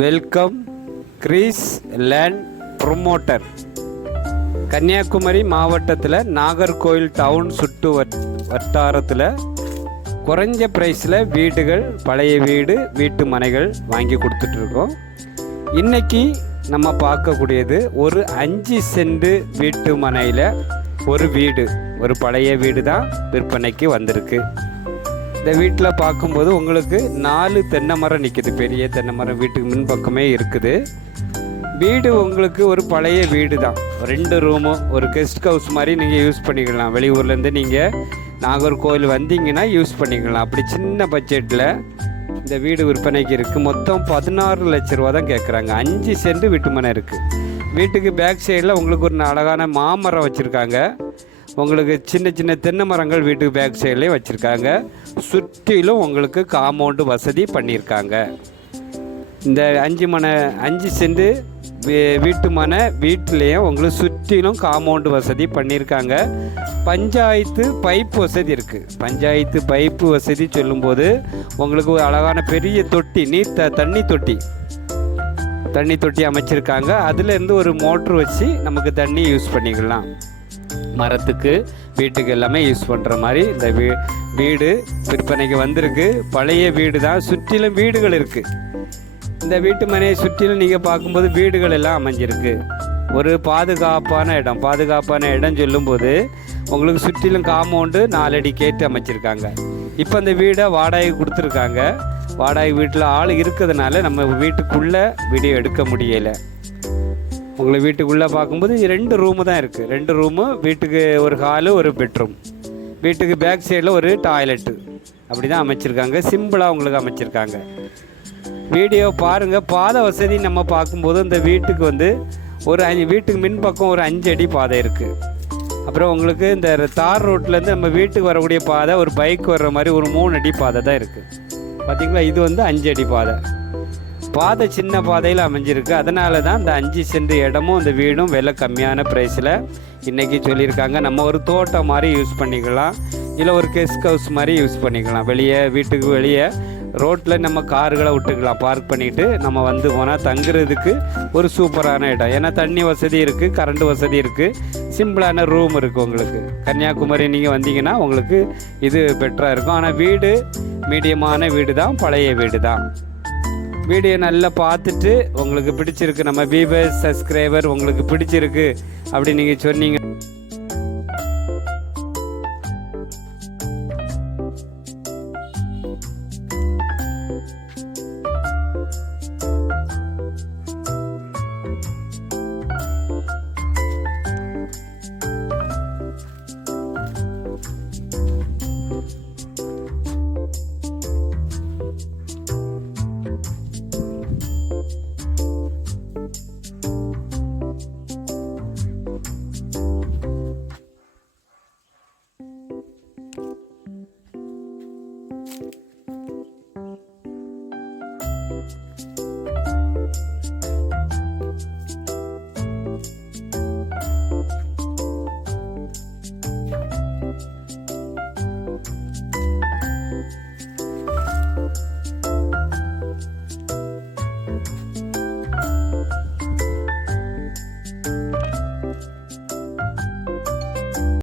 Welcome grace land promoter. Kanniyakumari மாவட்டத்தில் Nagercoil down சுற்று வட்டாரத்தில் குறைஞ்ச ப்ரைஸில் வீடுகள், பழைய வீடு, வீட்டு மனைகள் வாங்கி கொடுத்துட்ருக்கோம். இன்றைக்கி நம்ம பார்க்கக்கூடியது ஒரு 5 சென்ட் வீட்டு மனையில் ஒரு வீடு, ஒரு பழைய வீடு தான் விற்பனைக்கு வந்திருக்கு. இந்த வீட்டில் பார்க்கும்போது உங்களுக்கு 4 தென்னை மரம் நிற்கிது. பெரிய தென்னை மரம் வீட்டுக்கு முன்பக்கமே இருக்குது. வீடு உங்களுக்கு ஒரு பழைய வீடு தான். 2 ரூமு, ஒரு கெஸ்ட் ஹவுஸ் மாதிரி நீங்கள் யூஸ் பண்ணிக்கலாம். வெளியூர்லேருந்து நீங்கள் நாகர்கோவில் வந்தீங்கன்னா யூஸ் பண்ணிக்கலாம். அப்படி சின்ன பட்ஜெட்டில் இந்த வீடு விற்பனைக்கு இருக்குது. மொத்தம் 16 லட்ச ரூபா தான் கேட்குறாங்க. 5 சென்ட் வீட்டு மனை இருக்குது. வீட்டுக்கு பேக் சைடில் உங்களுக்கு ஒரு அழகான மாமரம் வச்சுருக்காங்க. உங்களுக்கு சின்ன சின்ன தென்னை மரங்கள் வீட்டுக்கு பேக் சைட்லேயே வச்சுருக்காங்க. சுற்றிலும் உங்களுக்கு காம்பவுண்டு வசதி பண்ணியிருக்காங்க. இந்த 5 சென்ட் வீட்டு மனை வீட்டிலையும் உங்களுக்கு சுற்றிலும் காம்பவுண்டு வசதி பண்ணியிருக்காங்க. பஞ்சாயத்து பைப்பு வசதி இருக்குது. பஞ்சாயத்து பைப்பு வசதி சொல்லும்போது உங்களுக்கு ஒரு அழகான பெரிய தொட்டி, தண்ணி தொட்டி அமைச்சிருக்காங்க. அதுலேருந்து ஒரு மோட்ரு வச்சு நமக்கு தண்ணி யூஸ் பண்ணிக்கலாம். மரத்துக்கு, வீட்டுக்கு எல்லாமே யூஸ் பண்ணுற மாதிரி இந்த வீடு விற்பனைக்கு வந்திருக்கு. பழைய வீடு தான். சுற்றிலும் வீடுகள் இருக்குது. இந்த வீட்டு மனையை சுற்றிலும் நீங்கள் பார்க்கும்போது வீடுகள் எல்லாம் அமைஞ்சிருக்கு. ஒரு பாதுகாப்பான இடம் சொல்லும்போது உங்களுக்கு சுற்றிலும் காம்பவுண்டு 4 அடி கேட்டு அமைச்சிருக்காங்க. இப்போ அந்த வீடை வாடகை கொடுத்துருக்காங்க. வாடகை வீட்டில் ஆள் இருக்கிறதுனால நம்ம வீட்டுக்குள்ளே வீடியோ எடுக்க முடியலை. உங்களுக்கு வீட்டுக்குள்ளே பார்க்கும்போது 2 ரூமு தான் இருக்குது. 2 ரூமு, வீட்டுக்கு ஒரு ஹாலு, ஒரு பெட்ரூம், வீட்டுக்கு பேக் சைடில் ஒரு டாய்லெட்டு, அப்படி தான் அமைச்சிருக்காங்க. சிம்பிளாக உங்களுக்கு அமைச்சிருக்காங்க. வீடியோ பாருங்கள். பாதை வசதி நம்ம பார்க்கும்போது இந்த வீட்டுக்கு வீட்டுக்கு மின்பக்கம் ஒரு 5 அடி பாதை இருக்குது. அப்புறம் உங்களுக்கு இந்த தார் ரோட்லேருந்து நம்ம வீட்டுக்கு வரக்கூடிய பாதை, ஒரு பைக் வர்ற மாதிரி ஒரு 3 அடி பாதை தான் இருக்குது. பார்த்திங்களா, இது 5 அடி பாதை சின்ன பாதையில் அமைஞ்சிருக்கு. அதனால தான் இந்த 5 சென்ட் இடமும் இந்த வீடும் விலை கம்மியான ப்ரைஸில் இன்றைக்கி சொல்லியிருக்காங்க. நம்ம ஒரு தோட்டம் மாதிரி யூஸ் பண்ணிக்கலாம், இல்லை ஒரு கெஸ்ட் ஹவுஸ் மாதிரி யூஸ் பண்ணிக்கலாம். வீட்டுக்கு வெளியே ரோட்டில் நம்ம கார்களை விட்டுக்கலாம். பார்க் பண்ணிவிட்டு நம்ம போனால் தங்குறதுக்கு ஒரு சூப்பரான இடம். ஏன்னா தண்ணி வசதி இருக்குது, கரண்ட் வசதி இருக்குது, சிம்பிளான ரூம் இருக்குது. உங்களுக்கு கன்னியாகுமரி நீங்கள் வந்தீங்கன்னா உங்களுக்கு இது பெட்டராக இருக்கும். ஆனால் வீடு மீடியமான வீடு தான், பழைய வீடு தான். வீடியோ நல்லா பார்த்துட்டு உங்களுக்கு பிடிச்சிருக்கு, நம்ம வியூவர்ஸ், சப்ஸ்கிரைபர் உங்களுக்கு பிடிச்சிருக்கு அப்படி நீங்கள் சொன்னீங்க